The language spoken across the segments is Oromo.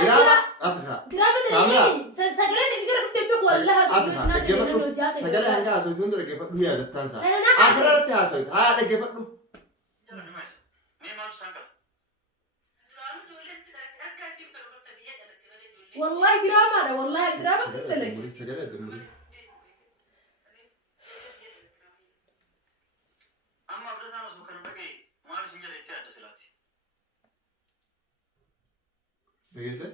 دراما سجلة سجلة بتبقى والله سجلة هنجا هسويتون دول كيف دنيا دتانسا آخرت هسويت هذا كيف دو والله دراما والله دراما كنت لك سجلة دمري أما بدأت أنا سوكر بقي ما لسه جل إتياد سلاتي بيجي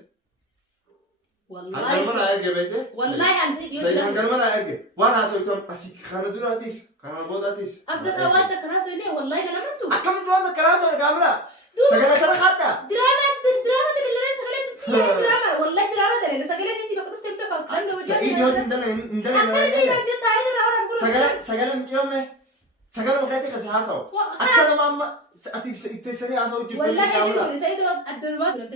والله أنا أرجع بيته والله أنت سيدنا قال ما أرجع وأنا أسويتهم أسيك خنا دولاتيس خنا بوداتيس أبدأ أوقات كراس ويني والله أنا ما أنتو أكمل دوام الكلاس ولا كاميرا سجلة كذا خدنا دراما دراما والله دراما ده سجلة سنتي بقول تبقى كأنه وجه سعيد يوم سجلة مجيومه سجلة مخيتي كسياسة أكثر ما تسري عصا وجفت والله هذي سعيد الدرواز إنت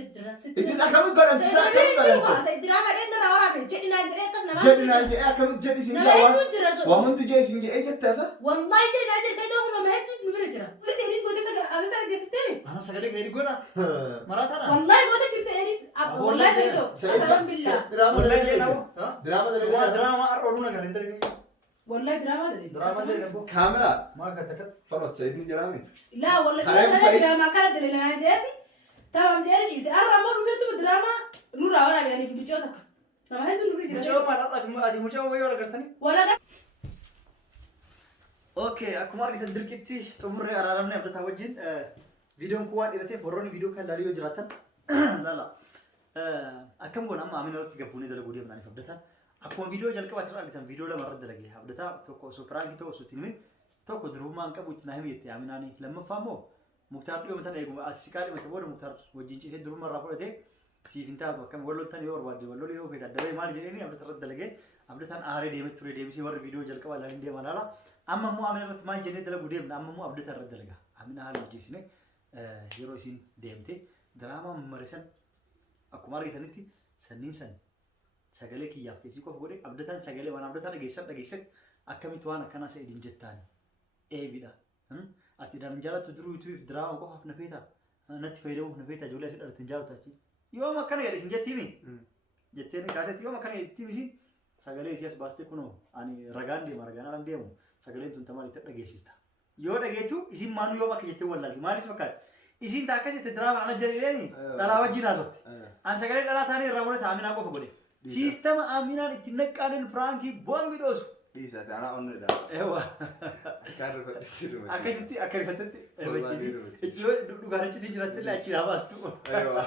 أكمل قال أنت سأكمل سعيد دراما لأنه رأوا جدنا قصنا جدنا أكمل جدي سنجا وهم تجي سنجا إيش التاسع والله جدنا سعيد هم ما هدوا نقول جرا قلت إني قلت سجل هذا ترى جستني أنا سجلة غير قلنا مرات أنا والله قلت جست إني والله سعيد أسلم بالله دراما أرونا كان إنترني والله دراما ده كاميرا ما كتكت خلاص سيدني جرامي لا والله دراما كانت دلنا جاتي تمام جاني إذا أنا ما رفيت دراما نور أورا يعني في بيشوتك ما هندو نور مجاوب ما أجي مجاوب ويا ولا قرتني ولا أوكي أكو ما قلت دركتي تمر أرارمنا بدأ توجين فيديو كوان إذا تفروني فيديو كان داريو جراتن لا أكمل قلنا ما أمين رأيت جابوني ده لقولي مناني فبدأ أكو فيديو جالك باتر أقول فيديو لا مرة دلقي بدأ توكو سوبراني تو سوتينمين توكو دروما أنك بوتناهم يتي أميناني لما فهموا مختار اليوم مثلا يقوم أسيكالي متبور مختار وجينشي دروما رافو ده سيف انتهى تو كم ولو تاني اور وادي ولو ليه كده دبي ما نجيني أبدا ترد دلقي أبدا ثان آخر ديم توري ديم سي ور فيديو جالك ولا عندي مالا أما مو أمين رت ما نجيني دلقي ديم أما مو أبدا ترد دلقي أمين هذا الجيسني هيروسين ديمتي دراما مرسن أكو مارك ثانيتي سنين سن سجله كي يافك سيكو فوري أبدا ثان سجله وانا أبدا ثان جيسك أكمل توانا كنا سيدين جتان إيه بيدا أتيران جالا تدرو يتويف دراما كوه في نفيتا نتفيدو نفيتا جولة سيد أرتنجال تاجي يوم كان يريسين جتيمي جتيني كاتت يوم كان يتيمي سين سجله سياس باستي كنو أني رجان دي مرجان لان ديمو سجله تنتما لتر جيسيستا يوم دعيتو إسم مانو يوم كي جتوا ولا ما نسمع كات إسم تاكس يتدراما أنا جريني لا وجه نازوت أنا سجله لا ثاني رامونا ثامنا أبو فبولي سيستم أمينان إتنك كانن فرانكي بوم بدوس إيسا أنا أقول ده إيوه كارو فتشيلو أكيد فتت إيوه دوغارنتي تجرات لا شيء هباستو أيوة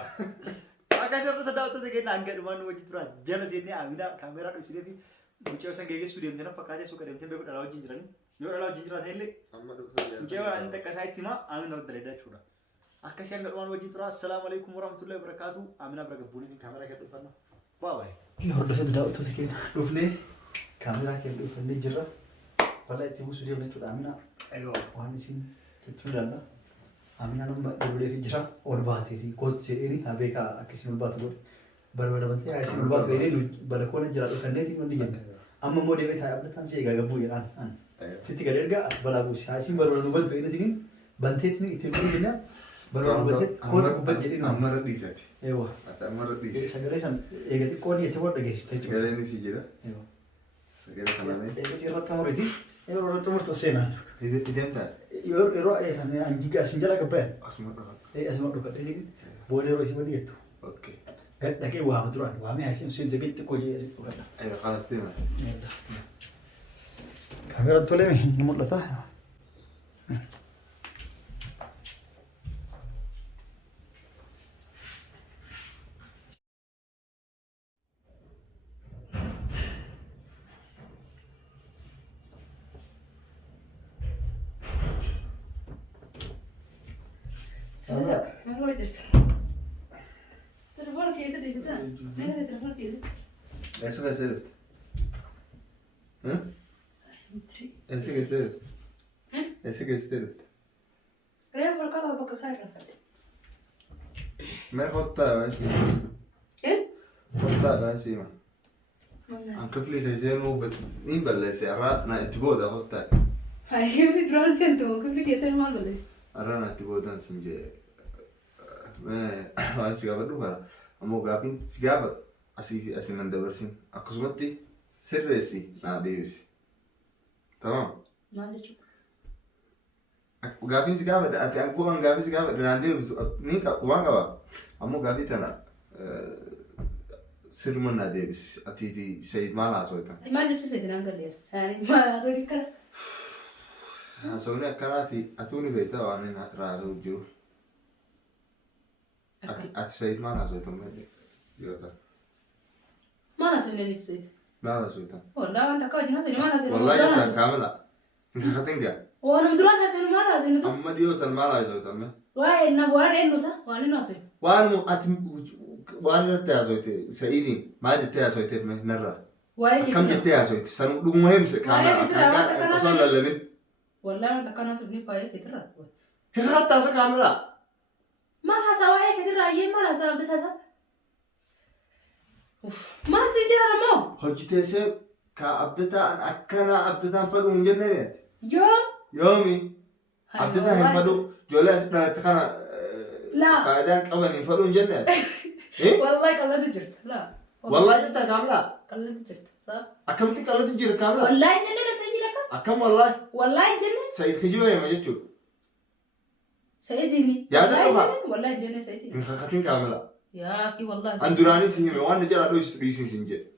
أكيد سبب تداوت تيجي نانجر ما نوجي ترى جانا سيدني أمينا كاميرا نسيري في بوشة وسان جيجي سوري أمتنا فكاجة سوكر أمتنا بيقول ألاو جينجراني يو ألاو جينجرات هيلي جوا أنت كسائي تيما أمينا ودريدا شورا أكيد سيان قلوان وجي ترى السلام عليكم ورحمة الله وبركاته أمينا بركبوني في كاميرا كده فرنا باي hordoftoota daawwattoota keenya dhufnee kaameraa keenya dhufnee jirra bal'aa itti buusuu deemnee jechuudha Amina waan isin jettuu ilaalla Amina nama dabalee fi jira ol baatee si kootti jedheeni habeekaa akkasiin ol baatu godhe barbadamantee akkasiin ol baatu jedhee balakoona jira dhufanneetiin wanni jenna amma immoo deebee taa'ee abdataan si eegaa gabbuu jedhaan sitti gad ergaa ati balaa buusi haasiin barbadu bantu jedheetiin banteetiin ittiin bu'uu jenna Baru budget kau kubet jadi nama. Amar disat. Ewa. Atau amar dis. Segala san. Egati kau ni coba lagi. Segala ini sih jadi. Ewa. Segala kanan ni. Egati rata mur itu. Ewa rata mur tu sena. Itu entah. Ero ane anjing asinjala kapan? Asmat apa? Asmat dekat ini. Boleh ero isi mana itu? Okay. Kat dah kau wah betulan. Wah me asin sen jadi tu kau jadi asin kau kata. Ayo kalas tema. Ya dah. Kamera tu leh ni nomor letak. Telepon kiasa di sana. Mana ada telepon kiasa? Eso es el. Ese que es el. Ese que es el. Creo por cada poco cae Rafael. Me hotta así. Hotta así ma. Anche fli che siamo in belle se arra tiboda hotta. Hai che trovo sento, che fli che mal belle. Arra tiboda simje. ما أنت قبل روح Ammoo gaafiin si gaafa asii nan dabarsin akkasumatti sirreessi naa deebisi. Tamam. Maal jechuudha? Gaafiin si gaafa ati akkuma gaafii si gaafa naan deebisu ni waan qaba. Ammoo gaafii tana sirma naa deebisi. Ati fi Sayyid maal haasawtan? Maal jechuun fedhan galleera? Maal haasawni kana? Haasawni akkanaati atuu ni beektaa waan inni haasawuu jiru. Ati Sayyid maal haasawtan malee? Maal haasawni ni ibsite? Maal haasawtan? Wallaahi waan takka wajjin haasawni maal haasawni? Wallaahi jattaan kaamila. Hin kakatingaa. Waan duraan haasawni maal haasawni? Amma dhiyootan maal haasawtan mee? Waan eenyusa? Waan inni haasawni? Waan ati waan irratti haasawte Sa'idiin maal jettee haasawteef mee narraa? Akkam jettee haasawte sanuu dhuguma himse kaamila osoo lallabin. Wallaahi waan takka haasawni faayee keetirraa. Hirraa taasa kaamila. Maal haasawaa keetirraa ayyee maal haasawaa abdii taasa? Maal si jira moo? Hojjiteessee ka abdataan akkana abdataan fadhu hin jennee Yoomi? abdataan hin fadhu ijoollee as dhalatti kana faayidaan qaban hin fadhu hin jennee Wallaahi qallatu jirta. Wallaahi jettaa kaamila. Qallatu jirta. Akkamitti qallatu jira kaamila? Wallaahi jennee na Sayyid akkas. Akkam wallaahi? Wallaahi jennee. Sayyid kijiba hima jechuudha. Sayyidini. Yaada qaba. Wallaahi jennee Sayyidini. Hin kakatin kaamila. Yaa ki wallaahi. An duraanii si hime waan jala dho'isu dhiisin sin jedhe.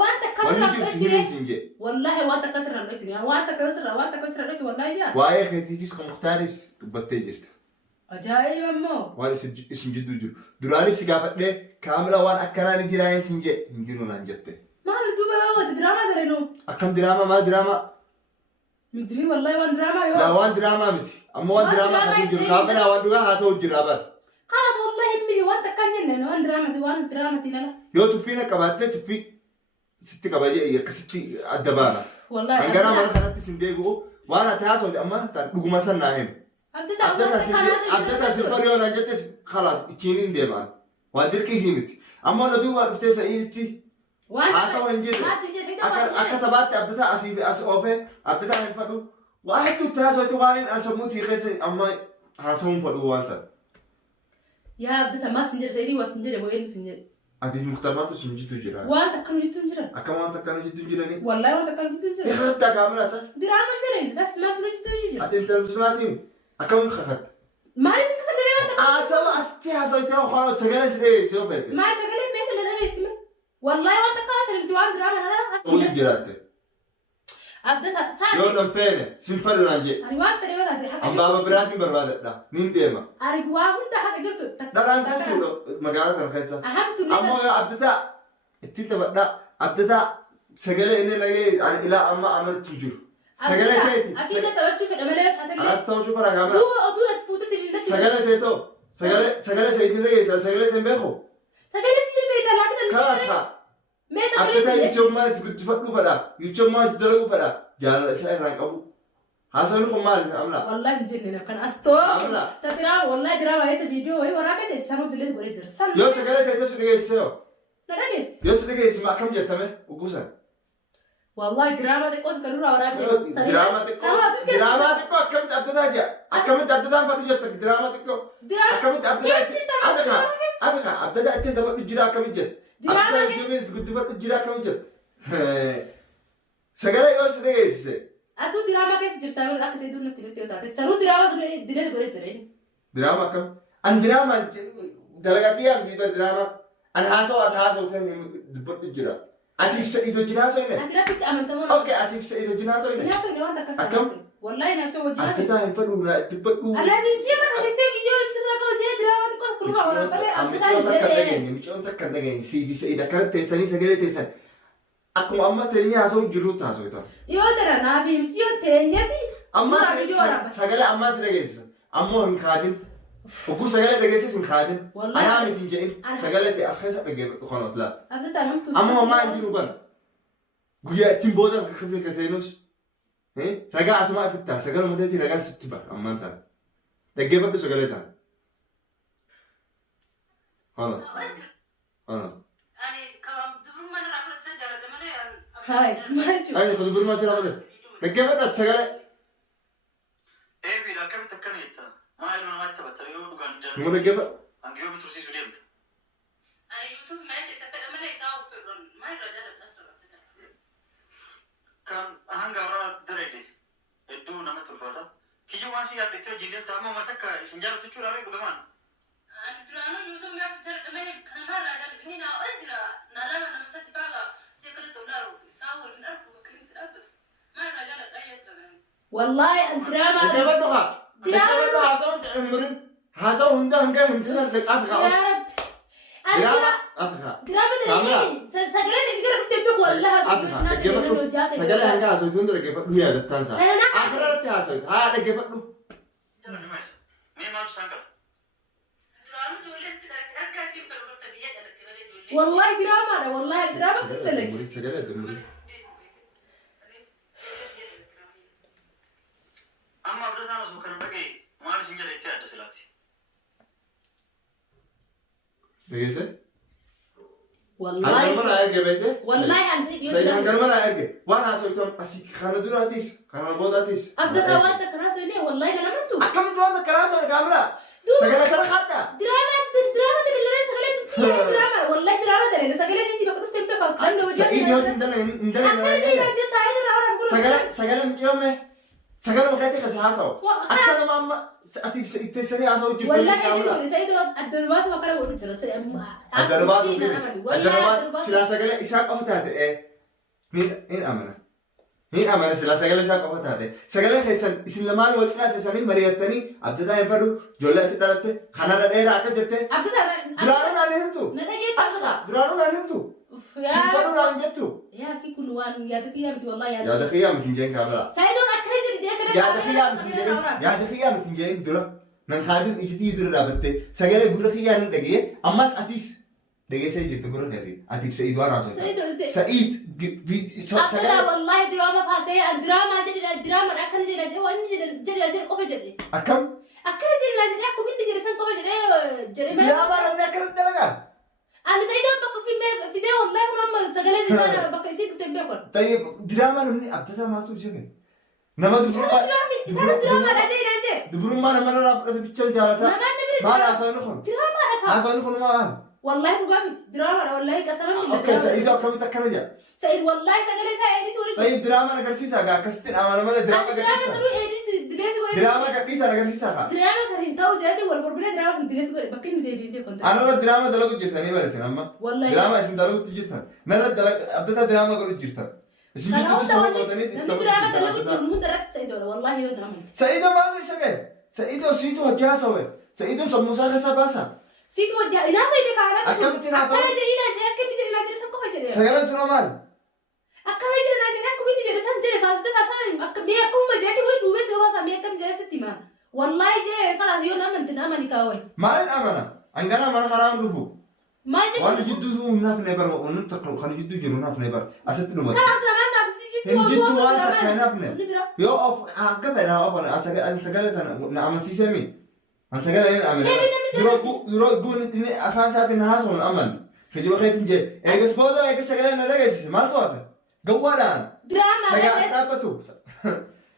Waan takka sirraa Wanni jirti hime sin jedhe. Wallaahi waan takka sirraa dho'isini. Waan takka sirraa wallaahi jaa. Waa'ee keetiifis kan muhtaaris dubbattee jirta. Ajaa'iba immoo. Waan isin jidduu jiru. Duraanis si gaafadhee kaamila waan akkanaa ni jiraayeen sin jedhe hin jiru naan jette. Maal duuba yoo wati diraamaa darenu? Akkam diraamaa maal diraamaa? Midrii wallaahi waan diraamaa yoo. Laa waan diraamaa miti. Ammoo waan diraamaa akkasii jiru. Kaamila waan dhugaa haasa'u jira bara. Kanas wallaahi miti waan takka hin jenne waan diraamati nala. Yoo tuffiina qabaattee tuffii sitti qabajee akkasitti adda baana. Wallaahi. Hanganaa mana kanatti sin deebi'u waan ati haasa'u amma dhuguma san naa himu. Abdata silfar yoo naan jettes khalaas ichiin deemaan. Waan dirqisii miti. Amma na duuba dhuftee Sa'iiditti haasa'u hin jirre. Akka tabaatti abdata asii fi as oofee abdata hin fadhu. Waa hedduutti haasa'utti waan hin ansammuutii keessa amma haasa'uun fadhu waan san. Yaa abdata maas hin jedhe Sayyidii waa sin jedhe boo'ee sin jedhe. Ati muhtarmaatu sin jitu jira. Waan takka nu jittu hin jira. Akka waan takka nu jitu jiranii. Wallaahi waan takka nu jittu hin jira. Hirratti kaamila san. Diraama hin jedhani bas maal nu jittu hin jira. Ati intal muslimaatiin akkam kakatta. Maaliif akka kana waan takka. Asaba asti haasa'utti haa khanoo sagalee si dheeyyeessi yoo feete. Maal sagalee beeka na dhageessime. Wallaahi waan takka haasa'utti waan diraama nala. Oolii jiraatte. Abdata saati. Yoo nan feene sin fadhu naan jedhe. Ani waan fedhe yoo taate haqa jirtu. Ambaaba biraatiin barbaadadha. Nin deema. Ani waa hunda haqa jirtu. Dhalaan guutuudha magaalaa kana keessa. Ahamtu ni. Ammoo yoo abdataa ittiin taphadhaa abdataa sagalee inni lagee ani ilaa amma amanatti jiru. Sagalee ta'eeti. Ati illee taphachuu fedha malee faatallee. Alas ta'uu shufara kaamila. Duuba oduu natti fuutetti illee. Sagalee ta'eetoo. Sagalee Sayyidni dhageessa sagalee ta'e beeku. Sagalee fi illee beektaa laata dhalli. Kalas haa. Mee sagalee Abdataa fi. yichummaa itti guddifadhuu fedha. Yichummaa itti dalaguu fedha. Jaalala isaa irraan qabu. Haasawni kun maali amna? Wallahi jenne kan astoo. Amna. Tapira wallahi dira waayee video wayi waraabee seet sanuu dilee godhee jira. San. Yoo sagalee ta'e tosu dhageessisee. Na dhageess. Yoo si dhageessi ma akkam jettame ugusan. Wallahi diraama xiqqoo kan dura waraabee. Diraamaa xiqqoo akkamitti abdataa jira? Akkamitti abdataan fadhu jetta diraamaa xiqqoo? Akkamitti abdataa abdataa ittiin taphadhu jira akkamitti jetta? Abdataa ittiin guddifadhu jira akkamitti jetta? Sagalee yoo si dhageessise. Atu diraama keessa jirta akka seetuu natti nutti yoo taate sanuu diraama sun dilee godhee jira. Diraama akkam? An diraama dalagatii yaamti bar diraama an haasa'u ati haasa'u ta'e dubbadhu jira. Atiif Sa'iid wajjin haasa'u Ati rabbitti amantamoo. Okay, atiif Sa'iid wajjin haasa'u Hin haasa'u waan takka akkam? Wallahi naafsa wajjin haasa'u. Abdataa hin fadhu na dubbadhu. Alaabin ji'a kan adeemsee biyyoo sirraa qaba jee diraama xiqqoo kun haa waraabee abdataa jedhee. Micoon takka hin dhageenye siifi Sa'iid akkanatti teessanii sagalee teessan. Akkuma amma teenyee haasa'u jirruutti haasa'u ta'a. Yoo dara naafi misiyoon teenyati. Amma sagalee ammaa si dhageessisa. Ammoo hin kaadin. Ogguu sagalee dhageessis hin kaadin. Anaa miti hin jedhin. Sagalee ta'e as keessa dhageeffadhu kanoot laa. Abdataa namtu. Ammoo ammaa hin jiru bara. Guyyaa ittiin booda kafee kaseenus. Ragaa asumaa ifittaa sagalee mateetii ragaa sitti bara ammaan ta'a. Dhaggeeffadhu sagalee ta'a. Hana. Hai, maju. Ayo, kalau beri macam apa? Bagaimana segala? Bila kami tekan itu, malu nama itu betul. Yo bukan jalan. Mau bagaimana? Anggiyo betul sih sudah. يوتيوب ماشي سفر أما لا يساوي فرن ما الرجال الأسرع كان هنگا ورا دريدي ادو نما ترفاتا كيجو ماشي يابدتو جيندي تاما ماتك سنجارة تشورا ريدو كمان أنا يوتيوب ما في سر كمان كنا ما الرجال إني نا أجرا نلام أنا مسات فاجا سكرت دولار يساوي الأرض وكين ترابط ما الرجال لا يسلم والله الدراما دراما دراما هاسون عمرن هاسون هندا هنتنا دقات خلاص يا رب دراما أفها دراما ده سجلة سجلة بتبقى والله سجلة هندا هاسون تون درجة فلو يا دتانسا آخرت هاسون هذا درجة فلو جرا نماش مين ما بسانكت دراما جولس تركع سيم كلام تبيات أنا تبالي والله دراما ده والله دراما في التلاجة سجلة دمري أما بدأت أنا سوكر بقى ما سنجارة تيار تسلاتي بيجي والله أنا ما أرجع بيته والله أنت سيدنا أنا ما أرجع وأنا أسويتهم أسيك خنا دولاتيس خنا بوداتيس أبدا توات كراسة ليه والله أنا ما أنتو أكمل توات كراسة ولا كاميرا سجلة سجلة خدنا دراما ده اللي سجلة دراما والله دراما ده اللي سجلة شيء بكرة تبي كم لو جالس سعيد يهود عندنا أكيد جاي عندي تايل رأوا نقول سجلة مجيومه سجلة مكاتي كسهاسو أكمل ما أتيب تسري هاسو جبت والله هذي سيد الدرواس ما كانوا يقولون جلسة الدرباس سلا سجلة إسحاق أهتاد مين أمانة سلا سجلة إسحاق أهتاد سجلة خيسان إسلام والكنات سامي مريتني عبد الله ينفرو جل سيدنا خنا رأي راكجته عبد الله درانو نانهم تو درانو نانهم تو سيفانو نانجتو يا كي كل وان يا دقيقة بتي والله يا دقيقة متنجين كاملا سيدون أكرج الجسم يا دقيقة متنجين درا من خادم إجتي درا دابته سجلة غورة خيانة دقيقة أماس أتيس دقيقة سيد غورة خيانة أتيب سعيد وارا سعيد أكلا والله دراما فاسية الدراما جدي الدراما أكل جدي وأني جدي قفة جدي أكم أكل جدي أكو بنت جدي سان قفة جدي يا ما لم نأكل الدلقة أنا سعيد بقى في فيديو والله ماما سجلة زي بقى يصير كتير بياكل طيب دراما نمني أبتدا ما تقول نما دراما راجع دبرون ما نما نرى بيتشل جالتا ما لا أسوي نخون دراما أسوي نخون ما أنا والله مقامي دراما والله كسرنا أوكي سعيد أو كم تكلم سعيد والله سجلة سعيد تقول طيب دراما نقرسي ساقا كستين أنا ما دراما قرسي ساقا دراما كريم تاو جاتي والبربرة دراما في دليل تقول بكين دي كنت أنا دراما دلقو جرتني برسين أما والله دراما اسم دلقو تجرتن نلا دلق أبدا دراما قرو جرتن اسم جدو تسوي قطني دراما دلقو جرمو درت سعيد والله هو دراما سعيد ما أدري سجى سعيد سيتو وجاه سوى سعيد سموسا خساباسا سيتو وجاه إنا سعيد كارا أكمل تناسو أكمل جي إنا جي أكمل جي إنا جي سكوا جي سجل دراما أكمل جي إنا جي أكمل جي سان جي كذا تكسر أكمل بيأكل ما جاتي وين دوبي سوا سامي أكمل جي ستيمان والله جي خلاص يوم نام انتنا ما نكاوي ما لين أمانة عندنا ما نخرام دفو ما جي وانا جدو زو ناف نبر وننتقل خلي جدو جرو ناف نبر أسد نمر خلاص لما نفسي جدو وانا كنافنا يو أوف كفنا أوف أنا أسجل نعمل سيسمي أنا سجل أنا أمانة يروح إني أفهم ساعة الناس من أمن خجوا خيط نجى إيجس بودا إيجس سجل أنا لقيت ما توافق جوالان دراما لقى أسنابتو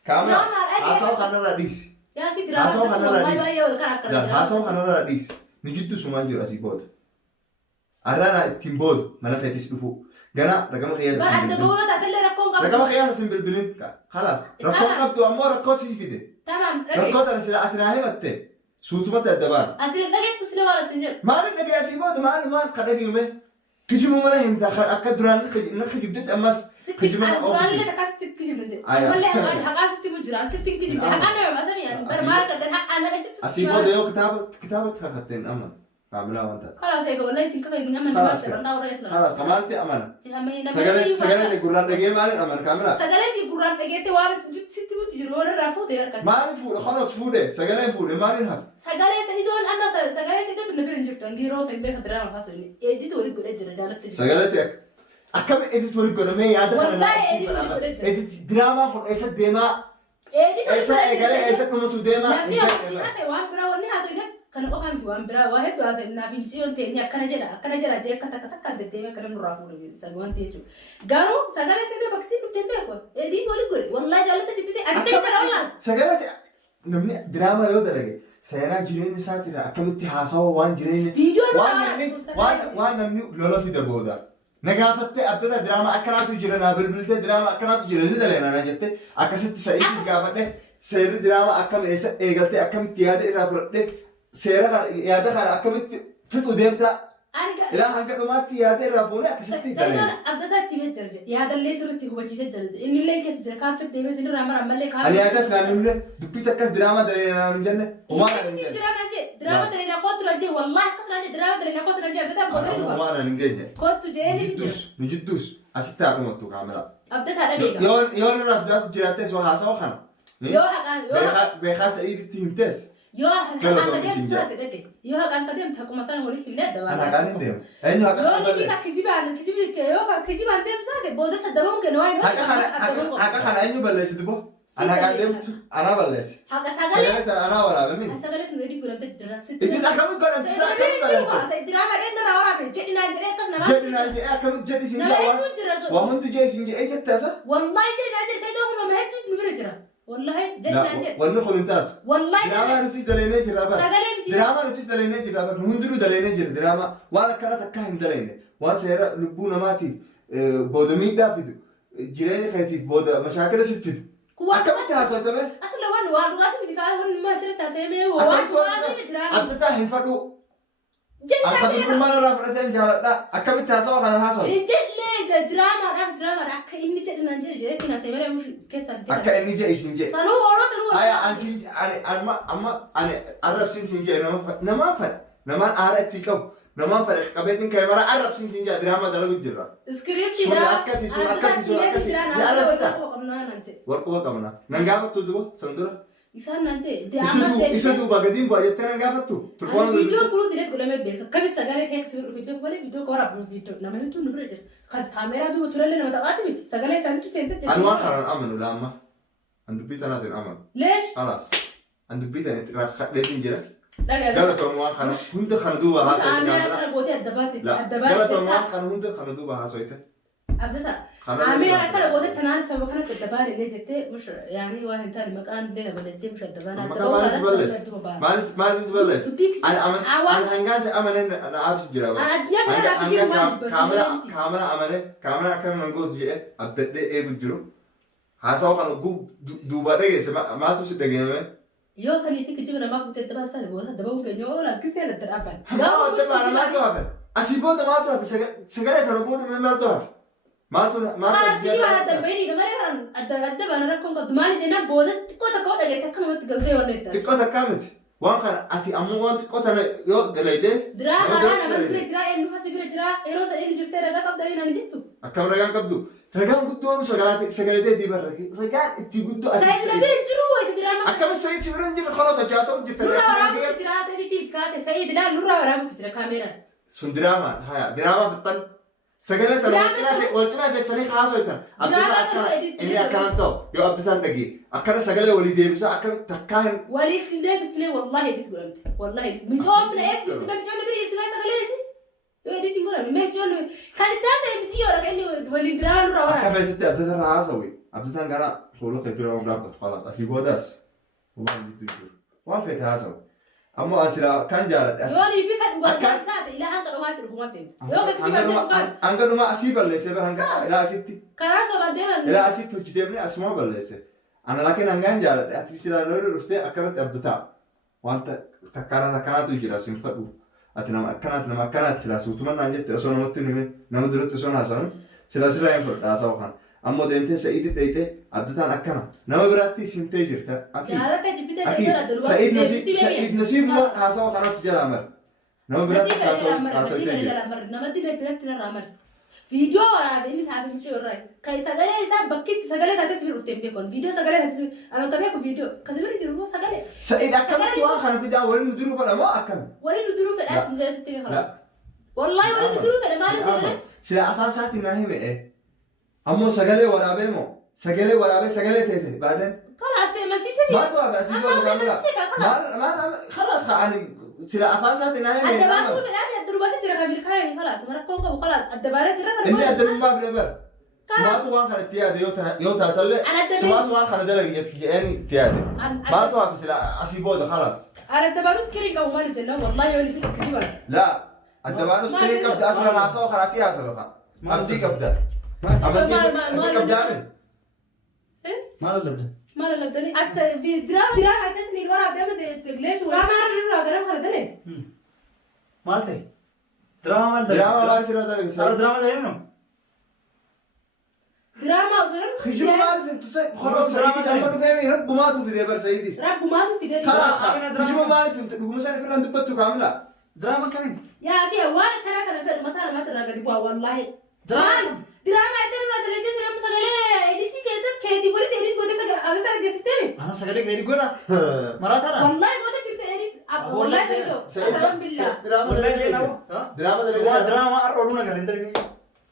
كاملا أسوأ خنا راديس يا كي دراما والله يا الكاركتر لا أسوأ خنا راديس نجدو سمان جرا سيبود أرانا تيمبود مالا فتيس دفو جنا رقم خيار بعد بقول تكلم رقم رقم خيار سيمبل بلين خلاص رقم قبض أمور رقم شيء في ده تمام رقم أنا سلا أتناهم أتى سوتما تدبر أصير لقيت تسلم على السجل ما أنا لقي سيبود ما قدر يومه كجمو ملا هم دخل أكدران نخج بدت أمس كجمو أنا اللي تكاست كجمو زي ولا حقاست مجرا ست كجمو أنا ما سمي يعني برمار كده حق أنا جت أسيبود يو كتابة خختين أمن قابلا وانت خلاص يا والله تيجي كده نعمل خلاص خلاص كمان تي أمانة سجلت القرآن دقيقة ما لين أمانة كاملة سجلت القرآن دقيقة توارث جت ست بتجرون الرافو ده كده ما لين فول خلاص فوله سجلت فوله ما لين هات سجلت سيدون أما سجلت سيدون نقدر نجرت عندي سجلت هترى ما فاسوني إدي توري قرأت جرجالة سجلت ياك أكمل إدي توري قرأ ما يادك والله إدي توري قرأت إدي دراما خل إيش الدما إيش إيجار إيش نمط الدما نبني أصلي هسه وان برا وني هسه الناس كانوا أفهم وان برا واحد واسه نافين شيء تاني أكنا جرا جاي كتا كده الدما كنا نرافو سجوان تيجو قالوا سجلت سيدون بكسين بتنبأكوا إدي توري قرأ والله جالت تجيبتي أكتر كلام سجلت نبني دراما يود لقي seenaa jireenya isaatiidha akkamitti haasawaa waan jireenya waan namni lola fida booda na gaafattee abdata diraamaa akkanaatu jira naa bilbiltee diraamaa akkanaatu jira ni daleena na jette akkasitti sa'iidis gaafadhe seerri diraamaa akkam eessa eegaltee akkamitti yaada irraa fudhadhe seera kana yaada kana akkamitti fixu deemtaa ilaa hanga dhumaatti yaada irraa fuunee akkasitti daleena. Abdata itti beekte yaadallee sirriitti hubachiisee jira inni illee keessa jira kaaffee deemee sin irraa mara ammallee ani yaadas naan himne dubbii akkas diraamaa daleena naan hin jenne homaa naan hin jenne. Diraamaa daleena kootu rajee wallaahi akkas naan jee diraamaa daleena kootu rajee abdata boodee dhufa. Homaa naan hin geenye. Kootu jee ni nu jidduus asitti haa dhumattu kaameraa. Abdata dhabeega. Yoo nurraa sidaatu jiraattes waa haasawa kana. Yoo haqaan beekaa sa'iiditti himtees. Yoo haqaan kadeemtu taate dhadhe. Yoo haqaan kadeemtu akkuma sana waliif himnee adda baafata. Haqaan hin deemu. Eenyu haqa yoo ni fika kijibaan deemtu taate booda saddabaun kenna waa hin haqa kana eenyu balleessitu boo? Ana haqaan deemtu anaa balleessi. Haqa sagalee. Sagalee sana anaa waraabee miti. Sagalee tun edit godhamte jira. Itti akkamitti godhamte isaa akkamitti godhamte? Diraamaa dheeraa waraabe jedhinaan jedhee akkas namaa. Jedhinaan jedhee akkamitti jedhi siin jedha waa hundi jee siin jedhee jette asa? Wallahi jedhinaan jedhee sayidoo kun nama hedduu nu bira jira. Wallahi jedhinaan jedhe. Wanni kun hin taatu. Wallahi diraamaa nutis daleenee jirra bara. Sagalee miti. Diraamaa nutis daleenee jirra bara. Nu hundinuu daleenee jira diraamaa waan akkana takkaa hin daleenne waan seera lubbuu namaatiif booda miidhaa fidu jireenya keetiif booda mashaakila si fidu. Akkamitti haasawatame? Asli waan dhugaatii miti kaa waan maal jirta seemee waan dhugaatii diraamaa. Abdataa hin fadhu. Akka durmaan irraa fudhateen jaaladha. Akkamitti haasawa kana haasawu? Ijoollee diraamaadhaaf akka inni jedhinaan jedhe kina seemee mushi keessaa fite. Akka inni jedhe isin jedhe. Sanuu ooloo sanuu. Aya ani arrabsiin sin jedhe namaan fadha. Namaan aara itti qabu. Namaan fadha qabeetiin ka'e mara arrabsiin sin jedhe diraamaa dalagu jirra. Iskiriiptii sun akkasii. Jaalasita. Warquma qabna. Nan gaafattu duba san dura. Isaan naan jedhe isa duuba gadiin bu'aa jettee nan gaafattu. Viidiyoo kuluu direet godhamee beeka. Akkamis sagalee keessa bifa dhufee beeku malee viidiyoo waraabnu viidiyoo nama hedduu nu bira jira. Kan kaameeraa duuba turellee nama taphaati miti. Sagalee isaaniitu seentee jira. Ani waan kanaan amanu laamma. An dubbii tanaas hin amanu. Leesh. Alas. An dubbii tanitti rakkadheetiin jira. Dhagaa. Galatoomuu waan kana hunda kana duuba haasawite. Kaameeraa kana gootee adda baate. Galatoomuu waan kana hunda kana duuba haasawite. Abdata. Kaameeraa kana gootee tanaan sababa kanatti adda baane jettee mush yaani waan hin taane maqaan illee na balleessitee mush adda baane adda baane. Maalis balleessi. Ani hangaansi amanee na aarsu jira. Kaameraa amanee kaameraa akkana nan gootu jedhee abdadhee eegu jiru. Haasawa kana duuba dhageesse maatu si dhageeffame. Yoo kanii fi kijiba namaa fuutee adda baasaan boota adda bahuun keenya yoo lakkisee adda dhaabban. Gaafa adda baana maatu hafe. Asii booda maatu hafe sagalee kana booda maatu hafe. Maatu kijiba adda bahanii dhumaree kan adda baana rakkoon qabdu maali jennaan booda xiqqoo takka dhageette akka namatti galtee yoo neetta. Xiqqoo takkaa miti. Waan kana ati ammoo waan xiqqoo tana yoo galaytee. Diraamaadhaan nama bira jira eenyu asi bira jira yeroo sadii jirtee ragaa qabda inni jettu. Akkam ragaan qabdu. Ragaan guddoon sagaleetee diibarra ragaan itti guddoo ati. Saayid bira jiru wayi diraama. Akkam saayid si bira jiru koloota jaasoo jirta. Nurraa waraabatti jira saayid kaase saayid dhaan nurraa waraabatti jira kaameeraan. Sun diraamaa haya diraamaa fixan. Sagalee tana walcinaa keessanii haasawatan. Abdata akkana inni akkana ta'u yoo abdataan dhagee akkana sagalee walii deebisa akka takkaa hin. Walii deebislee wallahi edit godhamte wallahi mijoomne eessi itti mijoomne bira itti sagalee eessi. Yoo editiin godhamne mijoomne kan itti haasa'e miti yoo rakka inni walii diraamaa nurraa waraabatti. Akka beeksitti abdataan haasawi abdataan gara fuula keetti yoo dhaabbatu falaas asii boodas waan jitu jiru waan feete haasawu. Ammoo asirraa kan jaaladha. Yoo ni fi kan dhugaatti taate ilaa hanga dhumaatti dhugumaatti. Yoo kan kijiba deemu hanga dhumaa asii balleessee bara hanga ilaa asitti. Karaa sobaa deeman. Ilaa asitti hojjeteemne asuma balleesse. Ana lakkeen hangaan jaaladha. Ati silaa lola dhuftee akkanatti abdataa. Wanta takkanaatu jira sin fadhu. Ati nama akkanaatti silaa suutuman naan jette osoo namatti hime nama duratti osoo haasa'an silaa hin fudhadha haasa'u kana. Ammoo deemtee sa'iidii dheeytee abdataan akkana nama biraatti simtee jirta. Sa'iid nasiibuma haasawa kanas jalaa mara. Nama biraatti haasawtee jirta. Namatti biratti narraa mara. Viidiyoo waraabee inni hafi michuu irraa. Kan sagalee isaa bakkitti sagalee taates bira dhuftee beekon. Viidiyoo sagalee taates alota beeku viidiyoo. Kasi bira jiru moo sagalee. Sa'iid akkamitti waan kana fidaa waliin nu duruu fedha moo akkami? Waliin nu duruu fedhaa sin jeesitti beekon. Wallahi waliin nu duruu fedha maaliif jedhanii? Sila afaan isaatiin naa hime ammoo sagalee waraabee moo sagalee waraabee sagalee teete baadeen. Kalaas masiise mi. Maatu hafe asii booda kamila. Maal kalaas ka'anii sila afaan isaatiin naa hime. Adda baasuu fedhaan adda dubaasa jira kabiil kaayanii kalaas marakkoon qabu kalaas adda baaree jira kana. Inni adda dumbaa fide bara. Sumaatu waan kana itti yaade yoo taatallee sumaatu waan kana dalagi jedhanii itti yaade. Maatu hafe sila asii booda kalaas. الدبانوس كريم كم مال الجنة والله يوني في كذبة لا الدبانوس كريم قبل أصلا ناسا وخراتي أصلا أبدي قبل أبدي قبل ما له لبده ما له لبدني أكثر بدرا حتتني الورا قبل تقليش ولا ما أعرف الورا قرب خلدني مالته دراما ما يصير هذا صار دراما درينه دراما وصرنا خجل ما أعرف خلاص سيدي سامر فهمي رب ما في ذي بر سيدي رب ما في ذلك خلاص خجل ما أعرف هو مثلا في الأندب بتو كاملة دراما كمان يا أخي وانا ترى كنا في مثلا ما ترى قد والله دراما دراما ترى ترى ترى مسألة إديك كده كده ورد إديك قلت سك على ترى جسدتني أنا سأقولك هيك قولا مرات أنا والله قلت جسد إديك والله سيدو أسلم بالله دراما أرولونا كريم دري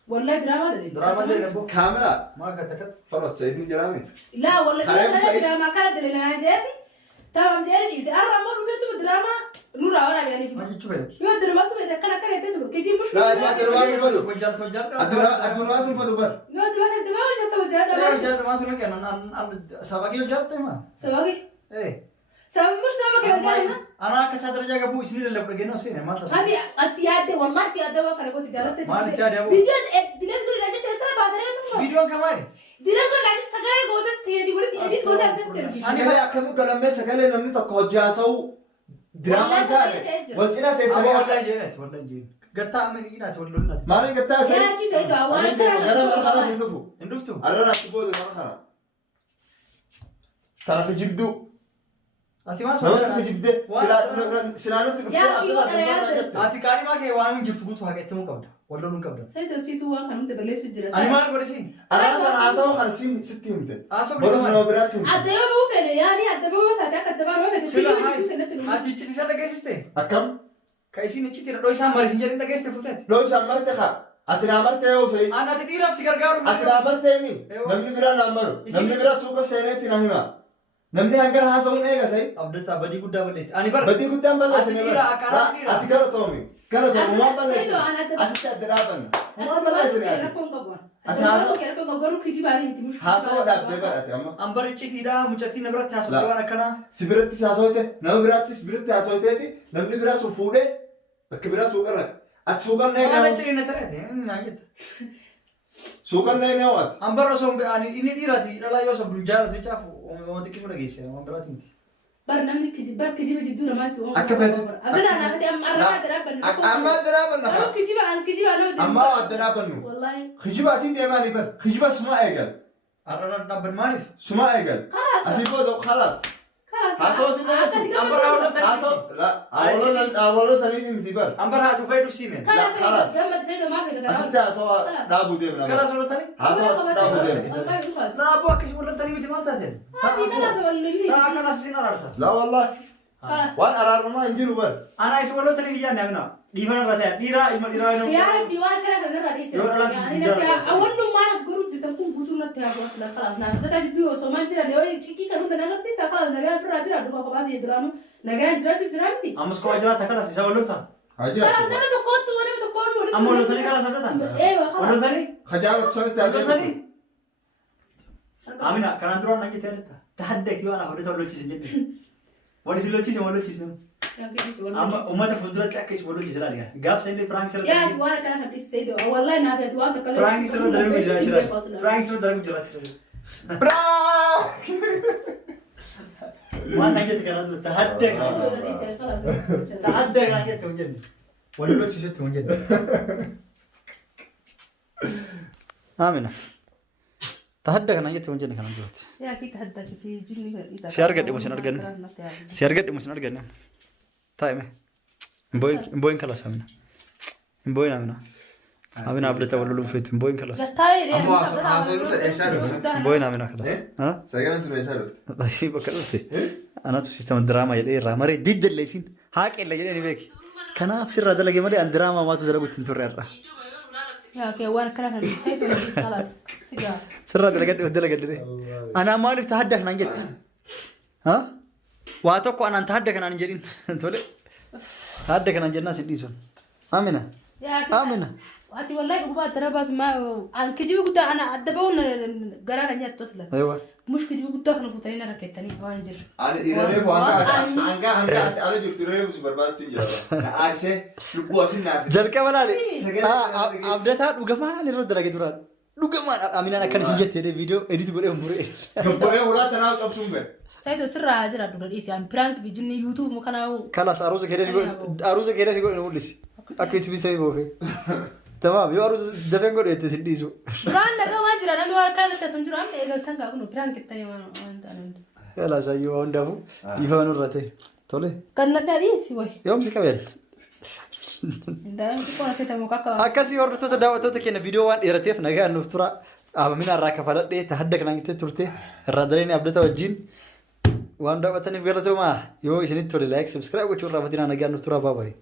والله دراما كاملة ما كتكت خلاص سيدني جرامي لا والله دراما كانت لنا جاتي تمام جاني إذا أرى مرة يوتيوب دراما نورا ولا يعني ما تشوفه يوتيوب دراما سوى إذا كان تسوي كذي مش لا ما دراما فلو توجر الدراما فلو بر يوتيوب هذا دراما ولا توجه توجر ما سمعك أنا سباقي وجرت ما سباقي إيه سبب مش سباقي وجرنا أنا كسادر جاك أبو إسني اللي بقينا سين ما تسمع هذه أتياد والله أتياد وكان كنت جالت ما نتياد أبو ديلاد ديلاد قول لك تسلا بعدين فيديو كمان ديلاد قول لك سكاي قوت تيجي ورد أجيب قوت أبتدي أنا هاي أكمل كلام بس كله نمني تقهجا سو دراما تاني والجنا أبو تسلا والله جينات والله جين قطع من إينات ولا لنا ما لي قطع سي يا كي سيدو أولا أنا خلاص ندفو عرفتوا أنا نكتبه ده خلاص ترى في جبدو أنت ما ما سمعت في جبدة سلالة أنت كاري ما كي وانم جبت قلت هاك إتمو كبدا ولا لون كبدا سيدو سيتو وان كانوا تقلي سجرة أنا ما أقول شيء أنا أصلا خمسين ستين متى أصلا بدو شنو براتهم أديو بو فعل يعني أديو بو فتاة كتبان وفتاة سلا تيجي هاي كنا تلو أنت تيجي سلا جيسته أكم كايسين تيجي ترى دويسان ماري سنجر إنت جيسته فتات لو سامرت خا أتنامرت يا وسي أنا تدير نفسي كرجارو أتنامرت يمي نمني برا نامرو نمني برا سوق سيرة تناهما نمني هنگر هاسون إيه كسي أبدت أبدي كودا بليت أنا بر بدي قدام بلا سنة أتدير أكارا أتدير أتكلم تومي كلا تومي ما بلا سيدو سنة أنا أديو أسيس أدرابن ما بلا سنة هاسون داب دبر أتي أما أمبر تشيكيدا مجتين نبرت هاسو كمان أكنا سبرت ساسوته نم برات سبرت هاسوته تي نمني برا سوفوده بكبرا سوكرك أتسوكر أنا نيجا بنتري نترى ناجت سوكر نيجا وات أمبر رسوم بأني إني ديراتي لا يوسف رجال سويتشافو وما تكيف ولا جيسة أمبر راتينتي برنامج كذي كذي ما تو أكبر أبدا أنا هدي أم أربعة درابن أما درابن أنا كذي أنا بدي أما درابن والله خجباتي ديماني بر خجبا سما إيجل أنا دبر مانيف سما إيجل خلاص أسيبه دو خلاص هاسو سينا أمبر أولو هاسو لا أولو ثاني متبر أمبر هاتو فايدو سيمن خلاص لما تسيد ما في أسيت هاسو دابو ديم خلاص ولا ثاني هاسو دابو ديم لا أبوك كيس ولا ثاني متى ما تاتين لا أنا سينا رأسا لا والله وان أرار ما إنجيل بر أنا إيش ولا ثاني هي نعمنا ديفنا رأسا ديرا إلما ديرا إنه يا ربي وان كذا خلنا رئيس يعني أول ما نقول جدا كم بطولنا تيابوا خلاص نحن تجدوا سومان جرا ليه تيجي كانوا تناقصي خلاص نجا في الراجل أدوها فقط يدرانو نجا جرا في أمس كوا جرا تكلا سيسا ولا ثان هاجي خلاص نبي تقول ولا أم ولا ثاني كلا سبلة ثان أيوة ولا خلاص ثاني خجالة شوي ولا تعمل ثاني آمينة كان تروح نجي تالتا تحدك يوانا هودي تقول لشيء جديد ودي سلوا شيء ولا شيء سنم أما أمة فندرة كأكيس ولا شيء سلا ليه جاب سندي فرانك سلا يا دوار كان حبيس سيدو والله نافيت وان تكلم فرانك سلا درب جرا شلا فرانك سلا درب جرا شلا برا ما نجي تكلم تحدك تحدك نجي تونجن ولا شيء تونجن آمينة تحدك نجي تونجن كلام جوت يا كي تحدك في جنبي سيارجت إيموشن أرجعنا تايمه بوين خلاص آمينة بوين آمينة آمينة أبدا تقول له فيت بوين خلاص أما هاسو يروح إيشارو بوين آمينة خلاص ها سجلنا أنتوا إيشارو بس بكرته أنا تو سيستم الدراما يلي رامري ديد الليسين هاك اللي يلي نبيك كنا أفسر هذا لقي مري الدراما ما تدرب تنتظر الرا يا كي وار كلا كان سيدو خلاص سيجار سر هذا لقي ودي لقي دري أنا ما أعرف تحدك نانجت ها واتوكو أنا تحدك أنا نجرين تقولي تحدك أنا نجرنا سيديسون آمينة آمينة وأنت والله أبغى ترى بس ما أنا كذي قلت أنا أدبون قرار أني أتصل أيوة مش كذي قلت أخنا فوتين ركعتني وأنا جر أنا إذا ريبو أنا جبت ريبو سبربان تيجي أكسي لبوسين نافع جلك ولا لي أبدأت وجماعة نرد لك دوران وجماعة أمين أنا كان سجلت هذا فيديو إديت بقول مريء كبري ولا تناو تبصم به سيد سر هاجر أدور الإيش يعني برانك بيجني يوتيوب مكانه خلاص أروزك هذا يقول أروزك هذا يقول نقول ليش أكيد تبي سوي بوفي تمام يو أروز دفعن قول إنت سديسو بران لقى واجر أنا دوار كارت تسمجران إيجال تانك أكون بران كتاني ما أنت يلا سايو عندهم يفهمون الرتي تولي كنا دارين سوي يوم سكبيل دائما تكون سيتا مكاكا أكاسي ورد تداوى تكين فيديو وان إيرتيف نجا نفترا من الراكة فلات دي تهدك نانجت تورتي الرادرين أبدأ وجين وان دعوة تاني في غلطة ما يو إسنيت تولي لايك سبسكرايب وشور رابطين أنا جان نفترا باباي